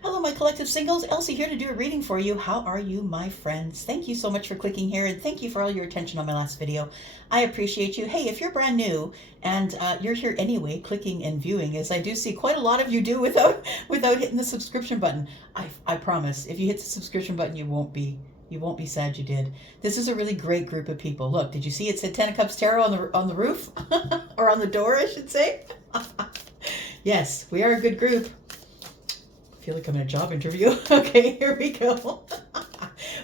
Hello, my collective singles. Elsie here to do a reading for you. How are you, my friends? Thank you so much for clicking here, and thank you for all your attention on my last video. I appreciate you. Hey, if you're brand new and you're here anyway, clicking and viewing, as I do see quite a lot of you do without hitting the subscription button. I promise, if you hit the subscription button, you won't be sad you did. This is a really great group of people. Look, did you see it said Ten of Cups Tarot on the roof or on the door, I should say? Yes, we are a good group. I feel like I'm in a job interview. Okay, here we go.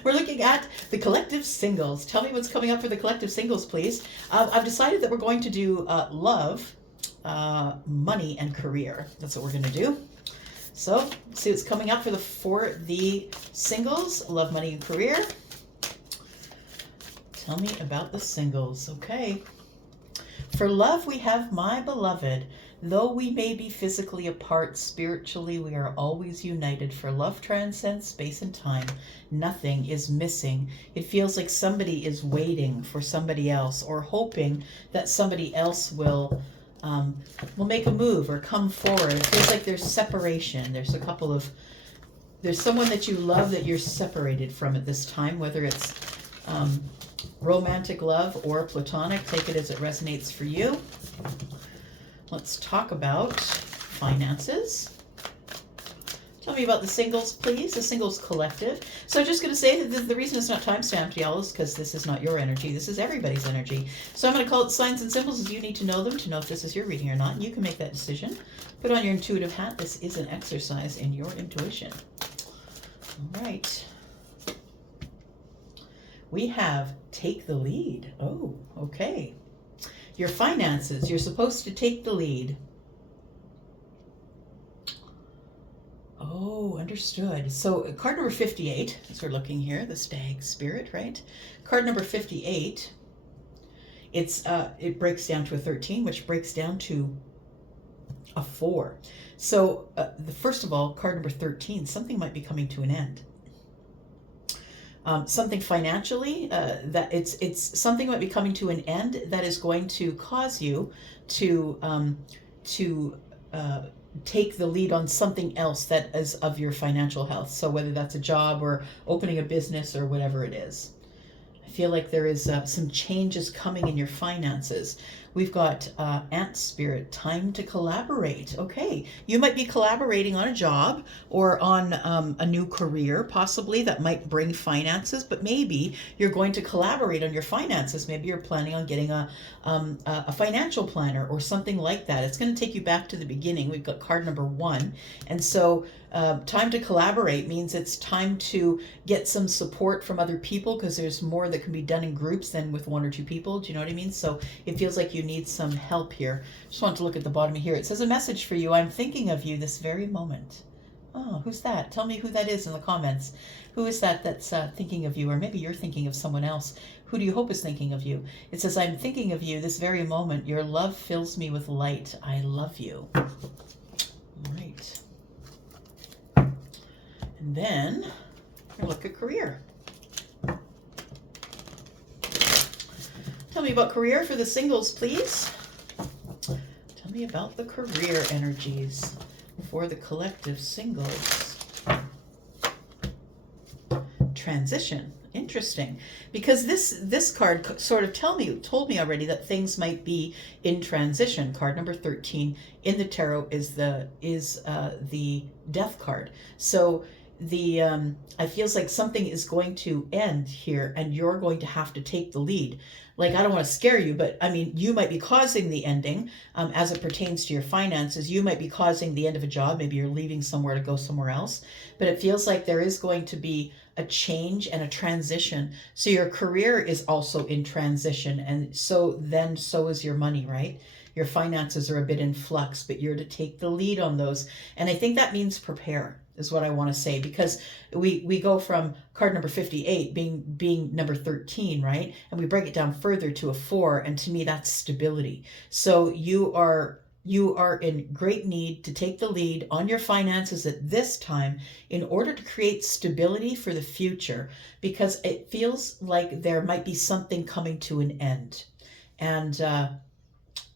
We're looking at the collective singles. Tell me what's coming up for the collective singles, please. I've decided that we're going to do love, money, and career. That's what we're going to do. So, see what's coming up for the singles, love, money, and career. Tell me about the singles. Okay. For love, we have my beloved. Though we may be physically apart, spiritually we are always united. For love transcends space and time. Nothing is missing. It feels like somebody is waiting for somebody else, or hoping that somebody else will make a move or come forward. It feels like there's separation. There's someone that you love that you're separated from at this time, whether it's romantic love or platonic. Take it as it resonates for you. Let's talk about finances. Tell me about the singles, please, the singles collective. So I'm just going to say that the reason it's not time-stamped, y'all, is because this is not your energy. This is everybody's energy. So I'm going to call it signs and symbols, as you need to know them to know if this is your reading or not. And you can make that decision. Put on your intuitive hat. This is an exercise in your intuition. All right. We have take the lead. Oh, okay. Your finances, you're supposed to take the lead. Oh, understood. So card number 58, as we're looking here, the stag spirit, right? Card number 58, it breaks down to a 13, which breaks down to a 4. So first of all, card number 13, something might be coming to an end. Something financially, that it's something might be coming to an end that is going to cause you to take the lead on something else that is of your financial health. So whether that's a job or opening a business or whatever it is. I feel like there is some changes coming in your finances. We've got Ant Spirit, time to collaborate. Okay, you might be collaborating on a job or on a new career, possibly, that might bring finances, but maybe you're going to collaborate on your finances. Maybe you're planning on getting a financial planner or something like that. It's going to take you back to the beginning. We've got card number 1. And so time to collaborate means it's time to get some support from other people, because there's more that can be done in groups than with 1 or 2 people. Do you know what I mean? So it feels like you need some help here. Just want to look at the bottom here. It says a message for you. I'm thinking of you this very moment. Oh, who's that? Tell me who that is in the comments. Who is that that's thinking of you? Or maybe you're thinking of someone else. Who do you hope is thinking of you? It says, I'm thinking of you this very moment. Your love fills me with light. I love you. All right. And then we'll look at career. Tell me about career for the singles, please. Tell me about the career energies for the collective singles. Transition. Interesting, because this card sort of told me already that things might be in transition. Card number 13 in the tarot is the death card. So I feels like something is going to end here, and you're going to have to take the lead. Like, I don't want to scare you, but I mean, you might be causing the ending as it pertains to your finances. You might be causing the end of a job. Maybe you're leaving somewhere to go somewhere else. But it feels like there is going to be a change and a transition. So your career is also in transition, and so is your money, right? Your finances are a bit in flux, but you're to take the lead on those. And I think that means prepare, is what I want to say, because we go from card number 58 being number 13, right? And we break it down further to a 4, and to me that's stability. So you are in great need to take the lead on your finances at this time in order to create stability for the future, because it feels like there might be something coming to an end. And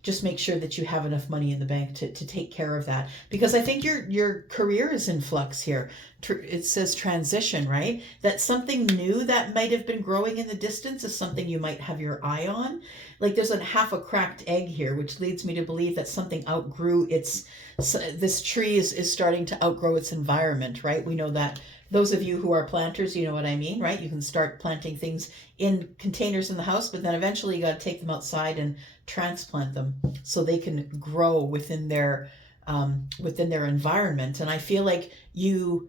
just make sure that you have enough money in the bank to take care of that, because I think your career is in flux here. It says transition, right? That something new that might have been growing in the distance is something you might have your eye on. Like there's a half a cracked egg here, which leads me to believe that something outgrew its, this tree is starting to outgrow its environment, right? We know that. Those of you who are planters, you know what I mean, right? You can start planting things in containers in the house, but then eventually you got to take them outside and transplant them so they can grow within their environment. And I feel like you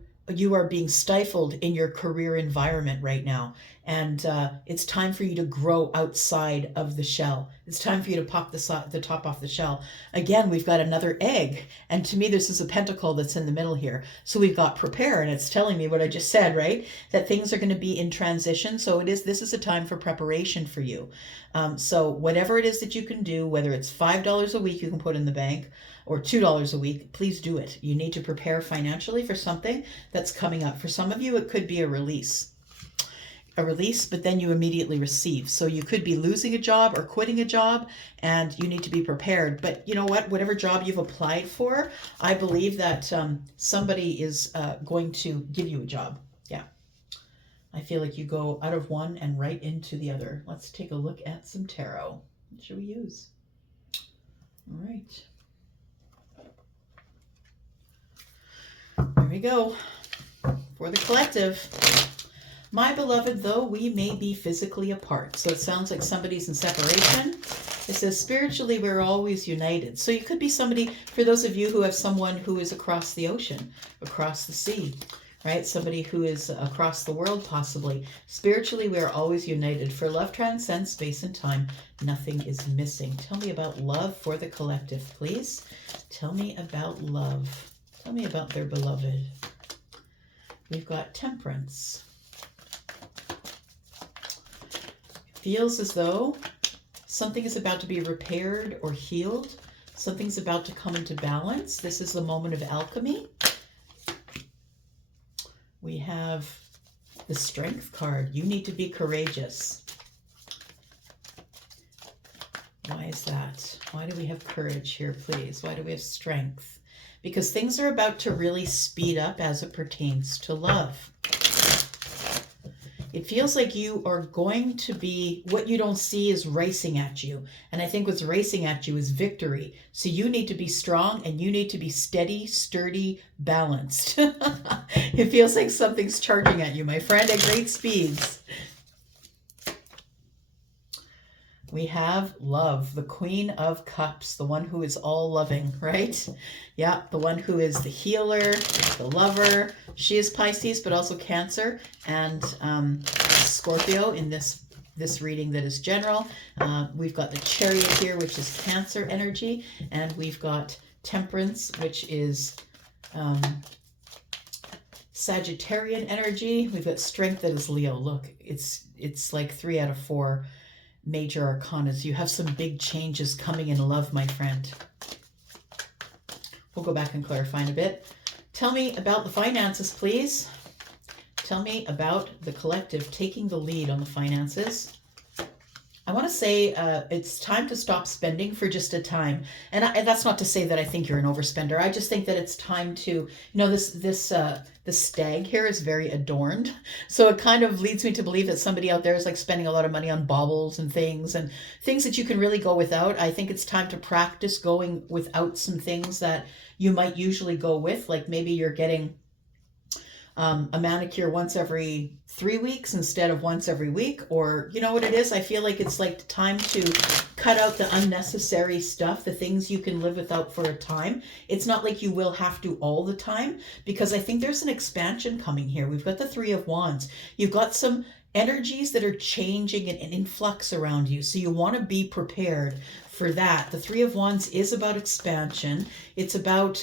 are being stifled in your career environment right now, and it's time for you to grow outside of the shell. It's time for you to pop the top off the shell. Again, we've got another egg, and to me this is a pentacle that's in the middle here. So we've got prepare, and it's telling me what I just said, right? That things are going to be in transition. So this is a time for preparation for you. So whatever it is that you can do, whether it's $5 a week you can put in the bank, or $2 a week, please do it. You need to prepare financially for something that's coming up. For some of you, it could be a release, but then you immediately receive. So you could be losing a job or quitting a job, and you need to be prepared. But you know what? Whatever job you've applied for, I believe that somebody is going to give you a job. Yeah. I feel like you go out of one and right into the other. Let's take a look at some tarot. What should we use? All right. There we go. For the collective. My beloved, though we may be physically apart. So it sounds like somebody's in separation. It says spiritually we're always united. So you could be somebody, for those of you who have someone who is across the ocean, across the sea, right? Somebody who is across the world possibly. Spiritually we are always united. For love transcends space and time. Nothing is missing. Tell me about love for the collective, please. Tell me about love. Tell me about their beloved. We've got temperance. It feels as though something is about to be repaired or healed. Something's about to come into balance. This is the moment of alchemy. We have the strength card. You need to be courageous. Why is that? Why do we have courage here, please? Why do we have strength? Because things are about to really speed up as it pertains to love. It feels like you are going to be, what you don't see is racing at you. And I think what's racing at you is victory. So you need to be strong, and you need to be steady, sturdy, balanced. It feels like something's charging at you, my friend, at great speeds. We have love, the Queen of Cups, the one who is all loving, right? Yeah, the one who is the healer, the lover. She is Pisces, but also Cancer and Scorpio in this reading that is general. We've got the Chariot here, which is Cancer energy, and we've got Temperance, which is Sagittarian energy. We've got Strength, that is Leo. Look, it's like 3 out of 4 major arcanas. You have some big changes coming in love, my friend. We'll go back and clarify in a bit. Tell me about the finances, please. Tell me about the collective taking the lead on the finances. I want to say it's time to stop spending for just a time. And that's not to say that I think you're an overspender. I just think that it's time to, you know, the stag here is very adorned. So it kind of leads me to believe that somebody out there is like spending a lot of money on baubles and things that you can really go without. I think it's time to practice going without some things that you might usually go with. Like maybe you're getting a manicure once every 3 weeks instead of once every week, or you know what it is? I feel like it's like time to cut out the unnecessary stuff, the things you can live without for a time. It's not like you will have to all the time, because I think there's an expansion coming here. We've got the 3 of Wands. You've got some energies that are changing and in flux around you. So you want to be prepared for that. The 3 of Wands is about expansion. It's about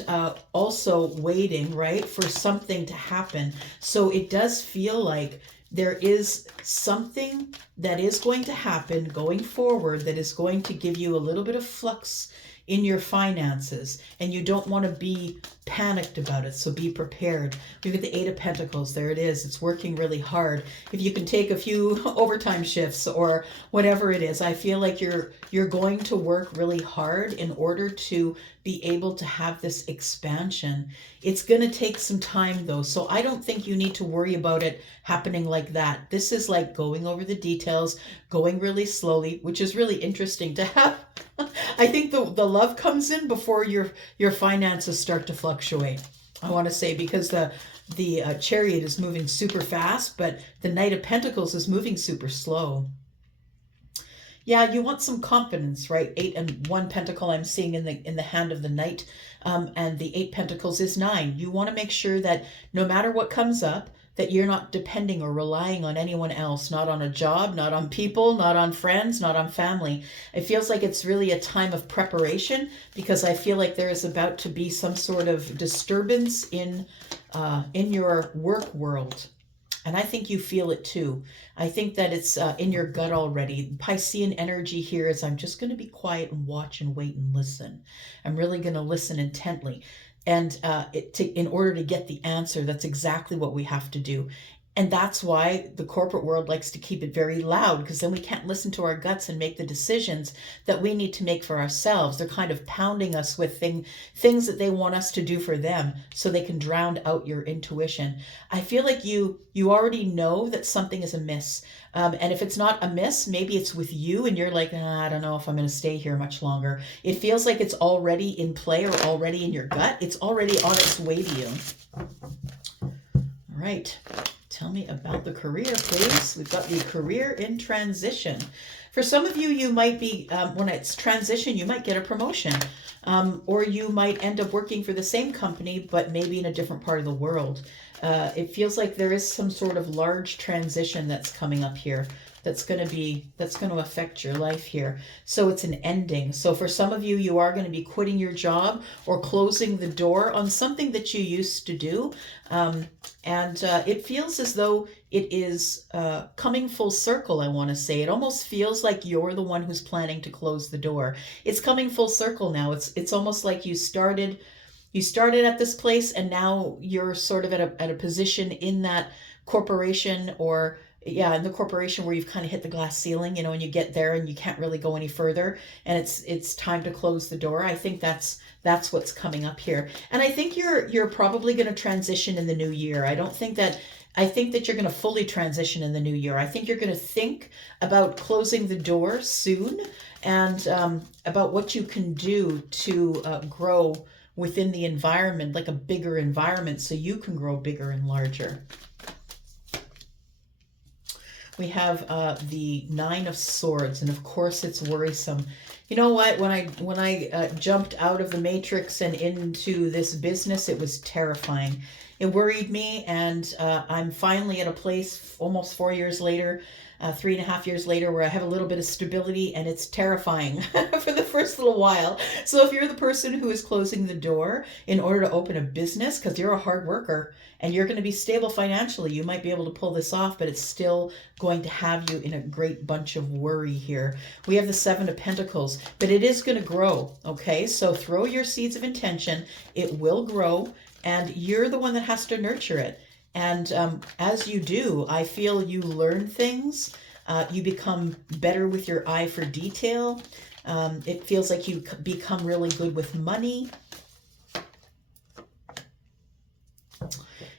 also waiting, right, for something to happen. So it does feel like there is something that is going to happen going forward that is going to give you a little bit of flux in your finances, and you don't want to be panicked about it, so be prepared. We've got the Eight of Pentacles. There it is. It's working really hard. If you can take a few overtime shifts or whatever it is, I feel like you're going to work really hard in order to be able to have this expansion. It's going to take some time though, so I don't think you need to worry about it happening like that. This is like going over the details, going really slowly, which is really interesting to have. I think the love comes in before your finances start to fluctuate. I want to say, because the Chariot is moving super fast, but the Knight of Pentacles is moving super slow. Yeah, you want some confidence, right? 8 and 1 pentacle I'm seeing in the hand of the Knight, and the 8 pentacles is 9. You want to make sure that no matter what comes up, that you're not depending or relying on anyone else, not on a job, not on people, not on friends, not on family. It feels like it's really a time of preparation, because I feel like there is about to be some sort of disturbance in your work world. And I think you feel it too. I think that it's in your gut already. Piscean energy here is, I'm just going to be quiet and watch and wait and listen. I'm really going to listen intently. And in order to get the answer, that's exactly what we have to do. And that's why the corporate world likes to keep it very loud, because then we can't listen to our guts and make the decisions that we need to make for ourselves. They're kind of pounding us with things that they want us to do for them, so they can drown out your intuition. I feel like you already know that something is amiss. And if it's not amiss, maybe it's with you and you're like, I don't know if I'm going to stay here much longer. It feels like it's already in play or already in your gut. It's already on its way to you. All right. Tell me about the career, please. We've got the career in transition. For some of you, you might be, when it's transition, you might get a promotion. Or you might end up working for the same company, but maybe in a different part of the world. It feels like there is some sort of large transition that's coming up here. That's going to affect your life here. So it's an ending. So for some of you, you are going to be quitting your job or closing the door on something that you used to do. And it feels as though it is coming full circle, I want to say. It almost feels like you're the one who's planning to close the door. It's coming full circle now. It's almost like you started at this place, and now you're sort of at a position in that corporation, or in the corporation where you've kind of hit the glass ceiling, and you get there and you can't really go any further, and it's time to close the door. I think that's what's coming up here. And I think you're probably going to transition in the new year. I think that you're going to fully transition in the new year. I think you're going to think about closing the door soon, and about what you can do to grow within the environment, like a bigger environment, so you can grow bigger and larger. We have the 9 of Swords, and of course it's worrisome. You know what? When I jumped out of the matrix and into this business, it was terrifying. It worried me, and I'm finally at a place almost 4 years later, 3.5 years later, where I have a little bit of stability, and it's terrifying for the first little while. So if you're the person who is closing the door in order to open a business, because you're a hard worker and you're going to be stable financially, you might be able to pull this off, but it's still going to have you in a great bunch of worry here. We have the 7 of Pentacles, but it is going to grow. Okay, so throw your seeds of intention. It will grow, and you're the one that has to nurture it. And as you do, I feel you learn things. You become better with your eye for detail. It feels like you become really good with money.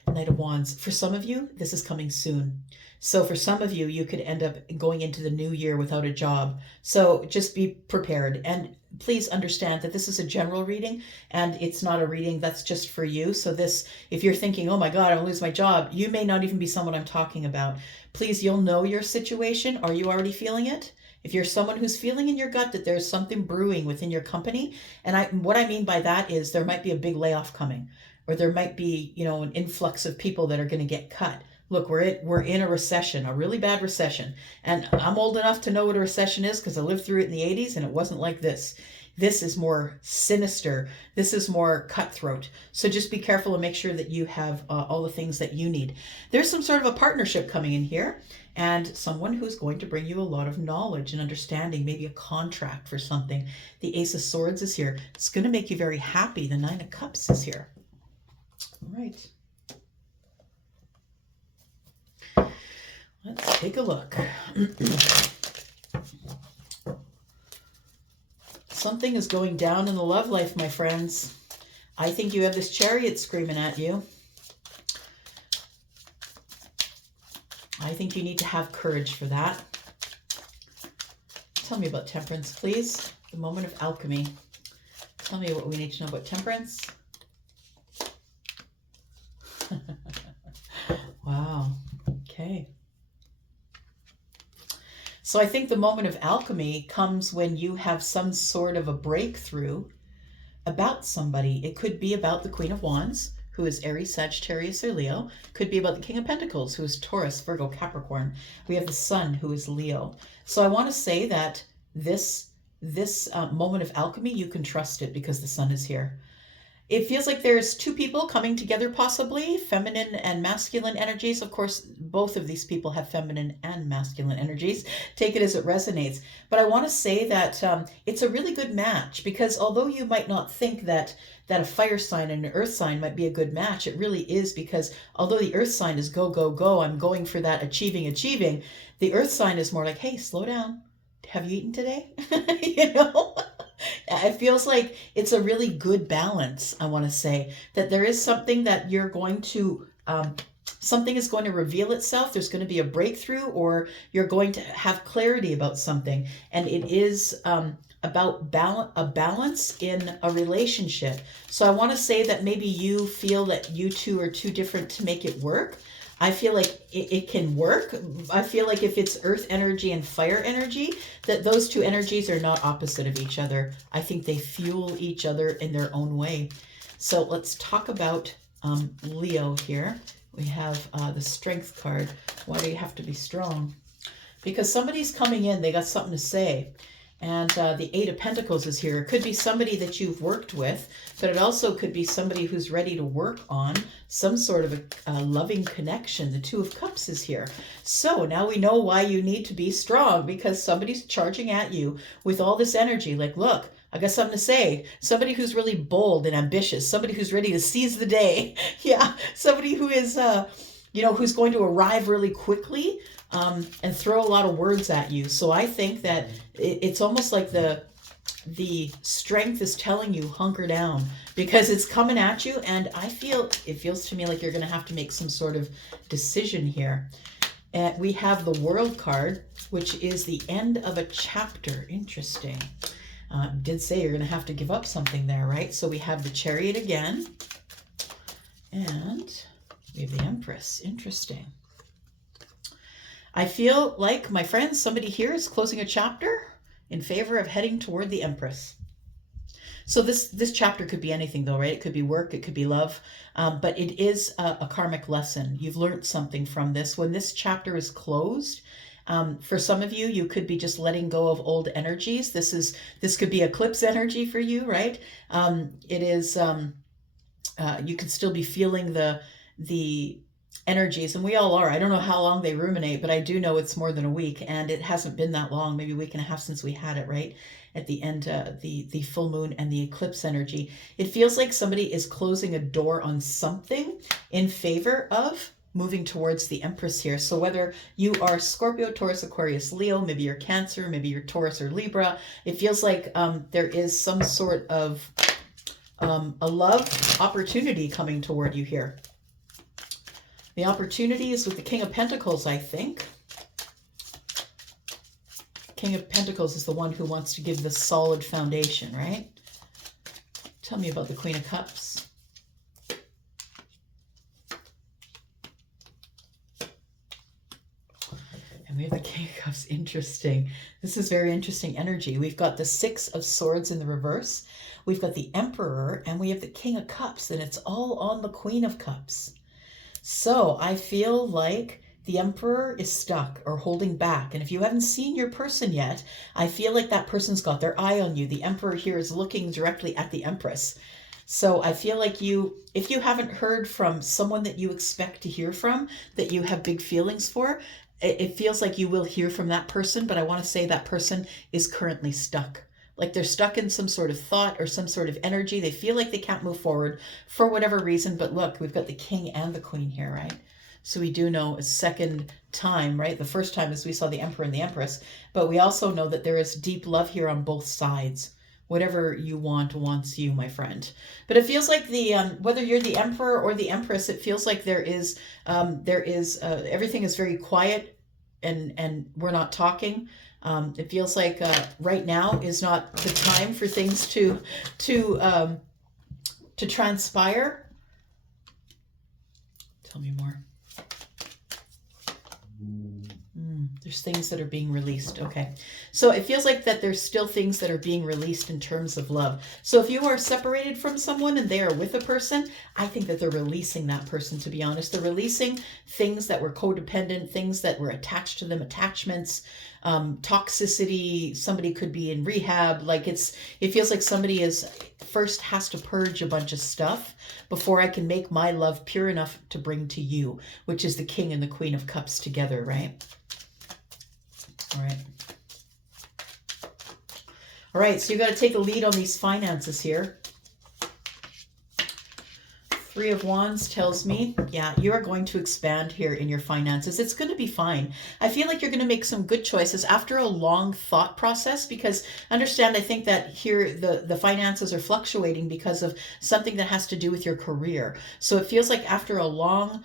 Knight of Wands. For some of you, this is coming soon. So for some of you, you could end up going into the new year without a job. So just be prepared. And please understand that this is a general reading, and it's not a reading that's just for you. So this, if you're thinking, oh my God, I'll lose my job, you may not even be someone I'm talking about. Please, you'll know your situation. Are you already feeling it? If you're someone who's feeling in your gut that there's something brewing within your company, and what I mean by that is there might be a big layoff coming, or there might be, an influx of people that are going to get cut. Look, we're in a recession, a really bad recession. And I'm old enough to know what a recession is, because I lived through it in the 80s, and it wasn't like this. This is more sinister. This is more cutthroat. So just be careful and make sure that you have all the things that you need. There's some sort of a partnership coming in here, and someone who's going to bring you a lot of knowledge and understanding, maybe a contract for something. The Ace of Swords is here. It's going to make you very happy. The Nine of Cups is here. All right. Let's take a look. Something is going down in the love life, my friends. I think you have this Chariot screaming at you. I think you need to have courage for that. Tell me about Temperance, please. The moment of alchemy. Tell me what we need to know about Temperance. Wow. Okay. So I think the moment of alchemy comes when you have some sort of a breakthrough about somebody. It could be about the Queen of Wands, who is Aries, Sagittarius, or Leo. Could be about the King of Pentacles, who is Taurus, Virgo, Capricorn. We have the Sun, who is Leo. So I want to say that this moment of alchemy, you can trust it because the Sun is here. It feels like there's two people coming together, possibly feminine and masculine energies. Of course, both of these people have feminine and masculine energies. Take it as it resonates. But I want to say that it's a really good match, because although you might not think that a fire sign and an earth sign might be a good match, it really is, because although the earth sign is go, go, go, I'm going for that achieving, the earth sign is more like, hey, slow down. Have you eaten today? You know? It feels like it's a really good balance, I want to say, that there is something that you're going to, something is going to reveal itself. There's going to be a breakthrough, or you're going to have clarity about something. And it is about a balance in a relationship. So I want to say that maybe you feel that you two are too different to make it work. I feel like it can work. I feel like if it's earth energy and fire energy, that those two energies are not opposite of each other. I think they fuel each other in their own way. So let's talk about Leo here. We have the Strength card. Why do you have to be strong? Because somebody's coming in, they got something to say. And the Eight of Pentacles is here. It could be somebody that you've worked with, but it also could be somebody who's ready to work on some sort of a loving connection. The Two of Cups is here. So now we know why you need to be strong, because somebody's charging at you with all this energy. Like, look, I got something to say. Somebody who's really bold and ambitious. Somebody who's ready to seize the day. Yeah, somebody who is, who's going to arrive really quickly. And throw a lot of words at you. So I think that it's almost like the strength is telling you hunker down, because it's coming at you. And it feels to me like you're going to have to make some sort of decision here. And we have the World card, which is the end of a chapter. Interesting. Did say you're going to have to give up something there, right? So we have the Chariot again, and we have the Empress. Interesting. I feel like, my friends, somebody here is closing a chapter in favor of heading toward the Empress. So this chapter could be anything, though, right? It could be work, it could be love, but it is a karmic lesson. You've learned something from this. When this chapter is closed, for some of you, you could be just letting go of old energies. This could be eclipse energy for you, right? It is. You could still be feeling the energies, and we all are. I don't know how long they ruminate, but I do know it's more than a week, and it hasn't been that long, maybe a week and a half since we had it, right? At the end, the full moon and the eclipse energy. It feels like somebody is closing a door on something in favor of moving towards the Empress here. So whether you are Scorpio, Taurus, Aquarius, Leo, maybe you're Cancer, maybe you're Taurus or Libra, it feels like there is some sort of a love opportunity coming toward you here. The opportunity is with the King of Pentacles, I think. King of Pentacles is the one who wants to give the solid foundation, right? Tell me about the Queen of Cups. And we have the King of Cups. Interesting. This is very interesting energy. We've got the Six of Swords in the reverse. We've got the Emperor, and we have the King of Cups, and it's all on the Queen of Cups. So I feel like the Emperor is stuck or holding back. And if you haven't seen your person yet, I feel like that person's got their eye on you. The Emperor here is looking directly at the Empress. So I feel like if you haven't heard from someone that you expect to hear from, that you have big feelings for, it feels like you will hear from that person, but I want to say that person is currently stuck. Like they're stuck in some sort of thought or some sort of energy. They feel like they can't move forward for whatever reason. But look, we've got the King and the Queen here, right? So we do know a second time, right? The first time is we saw the Emperor and the Empress, but we also know that there is deep love here on both sides. Whatever you want wants you, my friend. But it feels like whether you're the Emperor or the Empress, it feels like there is everything is very quiet, and we're not talking. It feels like right now is not the time for things to transpire. Tell me more. There's things that are being released. Okay. So it feels like that there's still things that are being released in terms of love. So if you are separated from someone and they are with a person, I think that they're releasing that person, to be honest. They're releasing things that were codependent, things that were attached to them, attachments, toxicity. Somebody could be in rehab. Like it feels like somebody first has to purge a bunch of stuff before I can make my love pure enough to bring to you, which is the King and the Queen of Cups together, right? All right. All right, so you got to take a lead on these finances here. Three of Wands tells me, yeah, you are going to expand here in your finances. It's going to be fine. I feel like you're going to make some good choices after a long thought process, because understand, I think that here the finances are fluctuating because of something that has to do with your career. So it feels like after a long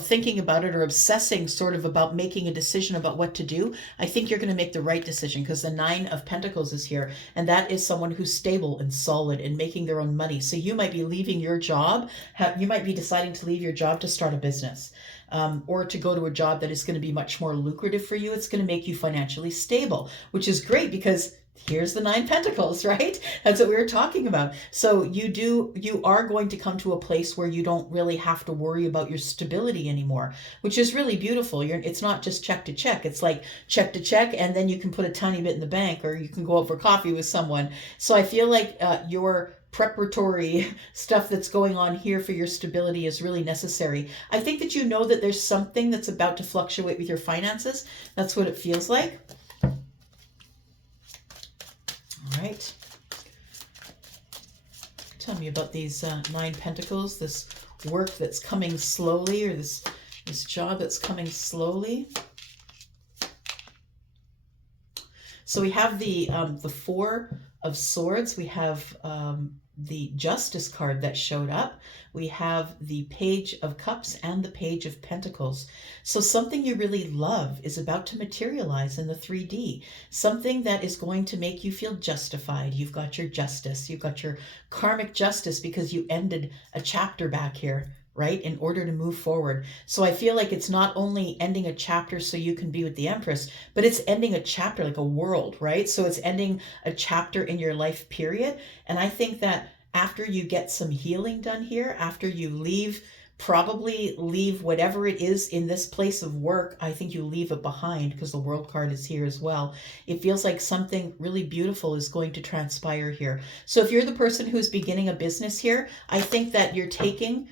thinking about it or obsessing sort of about making a decision about what to do, I think you're going to make the right decision, because the Nine of Pentacles is here, and that is someone who's stable and solid and making their own money. So you might be leaving your job. You might be deciding to leave your job to start a business, or to go to a job that is going to be much more lucrative for you. It's going to make you financially stable, which is great, because here's the Nine Pentacles, right? That's what we were talking about. So you are going to come to a place where you don't really have to worry about your stability anymore, which is really beautiful. It's not just check to check. It's like check to check, and then you can put a tiny bit in the bank, or you can go out for coffee with someone. So I feel like your preparatory stuff that's going on here for your stability is really necessary. I think that you know that there's something that's about to fluctuate with your finances. That's what it feels like. All right. Tell me about these Nine Pentacles, this work that's coming slowly, or this job that's coming slowly. So we have the Four of Swords. We have the Justice card that showed up. We have the Page of Cups and the Page of Pentacles. So something you really love is about to materialize in the 3D. Something that is going to make you feel justified. You've got your justice. You've got your karmic justice because you ended a chapter back here, right, in order to move forward. So I feel like it's not only ending a chapter so you can be with the Empress, but it's ending a chapter, like a world, right? So it's ending a chapter in your life period. And I think that after you get some healing done here, after you probably leave whatever it is in this place of work, I think you leave it behind, because the World card is here as well. It feels like something really beautiful is going to transpire here. So if you're the person who's beginning a business here, I think that you're taking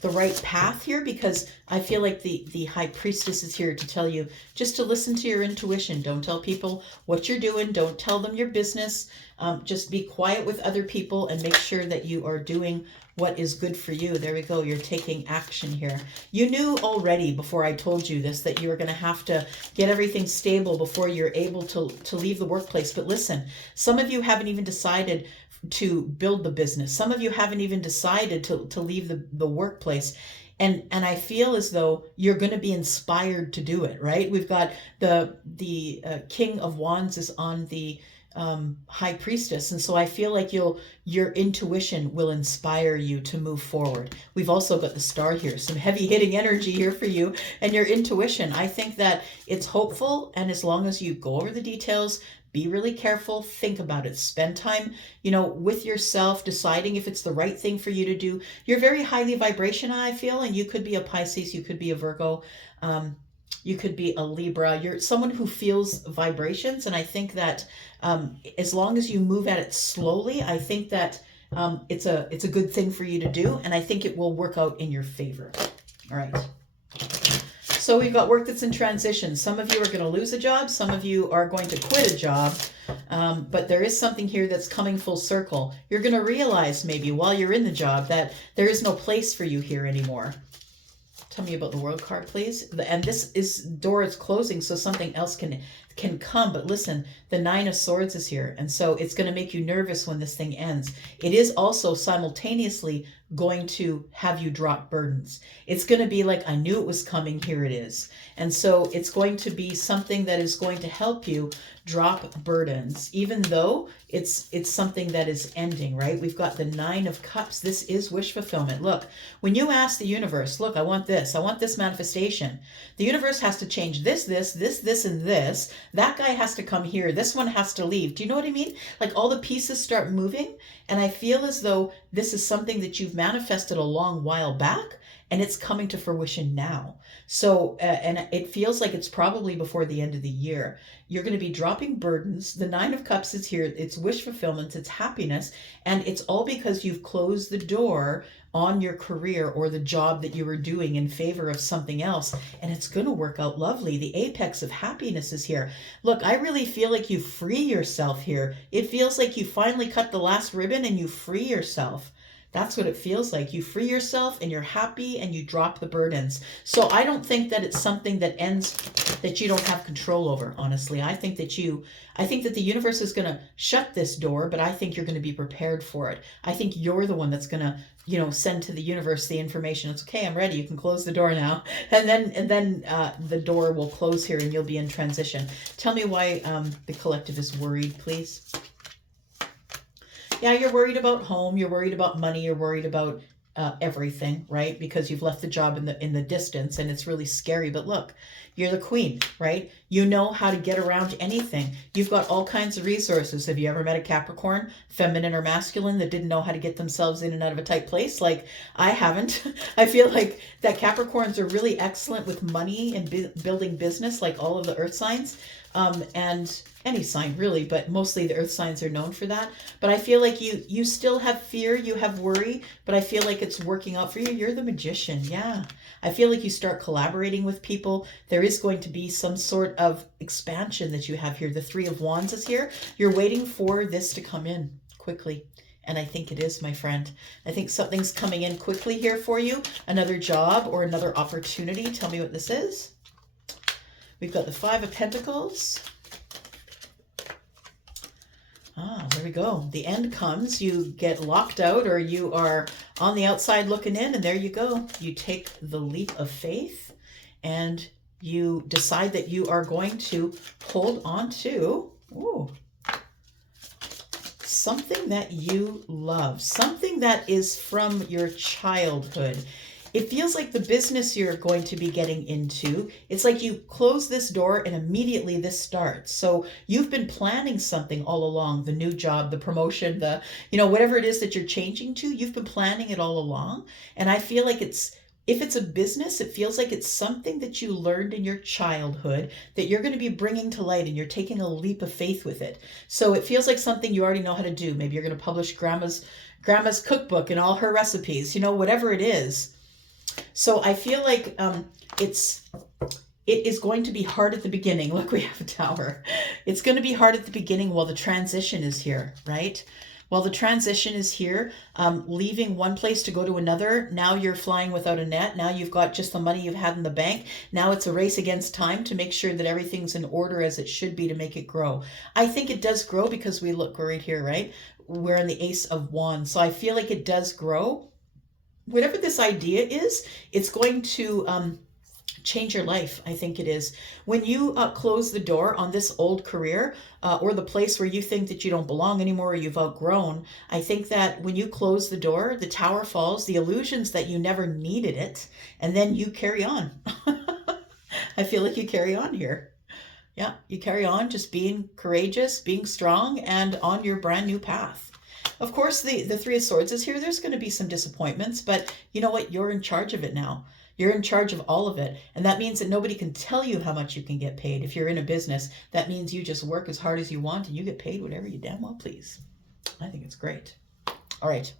the right path here, because I feel like the High Priestess is here to tell you just to listen to your intuition. Don't tell people what you're doing. Don't tell them your business. Just be quiet with other people and make sure that you are doing what is good for you. There we go. You're taking action here. You knew already before I told you this that you were going to have to get everything stable before you're able to leave the workplace. But listen, some of you haven't even decided to build the business. Some of you haven't even decided to leave the workplace. And I feel as though you're going to be inspired to do it, right? We've got the King of Wands is on the High Priestess, and so I feel like your intuition will inspire you to move forward. We've also got the Star here, some heavy hitting energy here for you, and your intuition. I think that it's hopeful, and as long as you go over the details, Be really careful. Think about it. Spend time, with yourself, deciding if it's the right thing for you to do. You're very highly vibrational, I feel, and you could be a Pisces, you could be a Virgo, you could be a Libra. You're someone who feels vibrations, and I think that as long as you move at it slowly, I think that it's a good thing for you to do, and I think it will work out in your favor. All right. So we've got work that's in transition. Some of you are going to lose a job. Some of you are going to quit a job. But there is something here that's coming full circle. You're going to realize maybe while you're in the job that there is no place for you here anymore. Tell me about the World card, please. And this door is closing, so something else can come. But listen, the Nine of Swords is here. And so it's going to make you nervous when this thing ends. It is also simultaneously going to have you drop burdens. It's going to be like, I knew it was coming, here it is. And so it's going to be something that is going to help you drop burdens, even though it's something that is ending, right? We've got the Nine of Cups. This is wish fulfillment. Look, when you ask the universe, look, I want this manifestation, the universe has to change this, and this. That guy has to come here. This one has to leave. Do you know what I mean? Like all the pieces start moving. And I feel as though this is something that you've manifested a long while back, and it's coming to fruition now. So, and it feels like it's probably before the end of the year. You're going to be dropping burdens. The Nine of Cups is here. It's wish fulfillment. It's happiness. And it's all because you've closed the door on your career or the job that you were doing in favor of something else. And it's going to work out lovely. The apex of happiness is here. Look, I really feel like you free yourself here. It feels like you finally cut the last ribbon and you free yourself. That's what it feels like. You free yourself and you're happy and you drop the burdens. So I don't think that it's something that ends that you don't have control over, honestly. I think that the universe is going to shut this door, but I think you're going to be prepared for it. I think you're the one that's going to, send to the universe the information. It's okay, I'm ready. You can close the door now. And then the door will close here and you'll be in transition. Tell me why the collective is worried, please. Yeah, you're worried about home, you're worried about money, you're worried about everything, right? Because you've left the job in the distance and it's really scary. But look, you're the queen, right? You know how to get around anything. You've got all kinds of resources. Have you ever met a Capricorn, feminine or masculine, that didn't know how to get themselves in and out of a tight place? Like, I haven't. I feel like that Capricorns are really excellent with money and building business, like all of the earth signs. And any sign really, but mostly the earth signs are known for that. But I feel like you still have fear, you have worry, but I feel like it's working out for you. You're the magician. Yeah. I feel like you start collaborating with people. There is going to be some sort of expansion that you have here. The Three of Wands is here. You're waiting for this to come in quickly. And I think it is, my friend. I think something's coming in quickly here for you. Another job or another opportunity. Tell me what this is. We've got the Five of Pentacles. There we go. The end comes. You get locked out or you are on the outside looking in, and there you go. You take the leap of faith and you decide that you are going to hold on to something that you love, something that is from your childhood. It feels like the business you're going to be getting into, it's like you close this door and immediately this starts. So you've been planning something all along, the new job, the promotion, the, whatever it is that you're changing to, you've been planning it all along. And I feel like if it's a business, it feels like it's something that you learned in your childhood that you're going to be bringing to light and you're taking a leap of faith with it. So it feels like something you already know how to do. Maybe you're going to publish grandma's cookbook and all her recipes, whatever it is. So I feel like it is going to be hard at the beginning. Look, we have a Tower. It's going to be hard at the beginning while the transition is here, right? While the transition is here, leaving one place to go to another. Now you're flying without a net. Now you've got just the money you've had in the bank. Now it's a race against time to make sure that everything's in order as it should be to make it grow. I think it does grow because we look right here, right? We're in the Ace of Wands. So I feel like it does grow. Whatever this idea is, it's going to change your life. I think it is. When you close the door on this old career or the place where you think that you don't belong anymore or you've outgrown, I think that when you close the door, the Tower falls, the illusions that you never needed it, and then you carry on. I feel like you carry on here. Yeah, you carry on just being courageous, being strong, and on your brand new path. Of course, the Three of Swords is here. There's going to be some disappointments, but you know what? You're in charge of it now. You're in charge of all of it. And that means that nobody can tell you how much you can get paid. If you're in a business, that means you just work as hard as you want and you get paid whatever you damn well please. I think it's great. All right.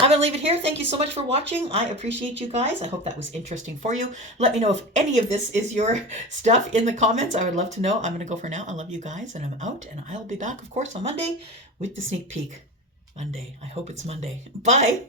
I'm going to leave it here. Thank you so much for watching. I appreciate you guys. I hope that was interesting for you. Let me know if any of this is your stuff in the comments. I would love to know. I'm going to go for now. I love you guys, and I'm out, and I'll be back, of course, on Monday with the sneak peek. Monday. I hope it's Monday. Bye.